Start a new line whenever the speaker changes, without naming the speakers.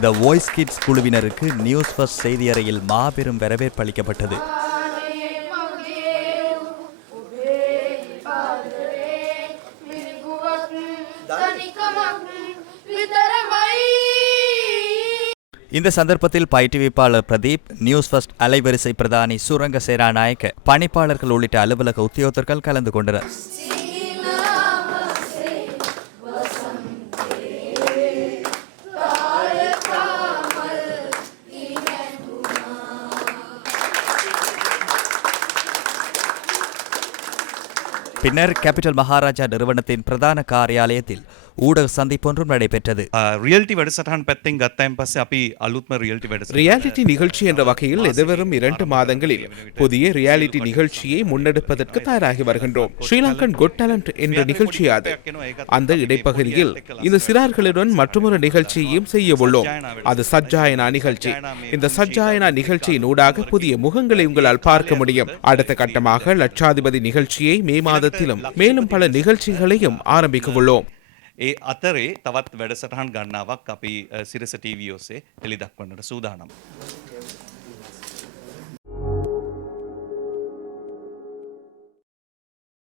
த voice kids குழுவினருக்கு news first செய்தியறையில் மாபெரும் வரவேற்பு அளிக்கப்பட்டது. இந்த சந்தர்ப்பத்தில் பயிற்றுவிப்பாளர் பிரதீப் நியூஸ் ஃபர்ஸ்ட் அலைவரிசை பிரதானி சுரங்க சேராநாயக்க பணிப்பாளர்கள் உள்ளிட்ட அலுவலக உத்தியோகத்தர்கள் கலந்து கொண்டனர். பின்னர் கேபிட்டல் மகாராஜா நிறுவனத்தின் பிரதான காரியாலயத்தில் ஊடக சந்திப்பொன்றும் நடைபெற்றது
රියල්ටි වැඩසටහන් පැත්තෙන් ගත්තයින් පස්සේ අපි අලුත්ම රියල්ටි වැඩ
ரியாலிட்டி நிகழ்ச்சி என்ற வகையில் எதிர்வரும் இரண்டு மாதங்களில் புதிய ரியாலிட்டி நிகழ்ச்சியை முன்னெடுப்பதற்கு தயாராகி வருகின்றோம் ஸ்ரீலங்கன் குட் டேலண்ட் என்ற நிகழ்ச்சி அது அந்த இடைப்பகுதியில் இந்த சிறார்களுடன் மற்றொரு நிகழ்ச்சியையும் செய்ய உள்ளோம் அது சஜ்ஜாயனா நிகழ்ச்சி இந்த சஜ்ஜாயனா நிகழ்ச்சியின் ஊடாக புதிய முகங்களை உங்களால் பார்க்க முடியும் அடுத்த கட்டமாக லட்சாதிபதி நிகழ்ச்சியை மே மாதத்திலும் மேலும் பல நிகழ்ச்சிகளையும் ஆரம்பிக்க உள்ளோம்
ඒ අතරේ තවත් වැඩසටහන් ගන්නාවක් අපි අ, සිරස ටීවී ඔස්සේ එළි දක්වන්නට සූදානම්.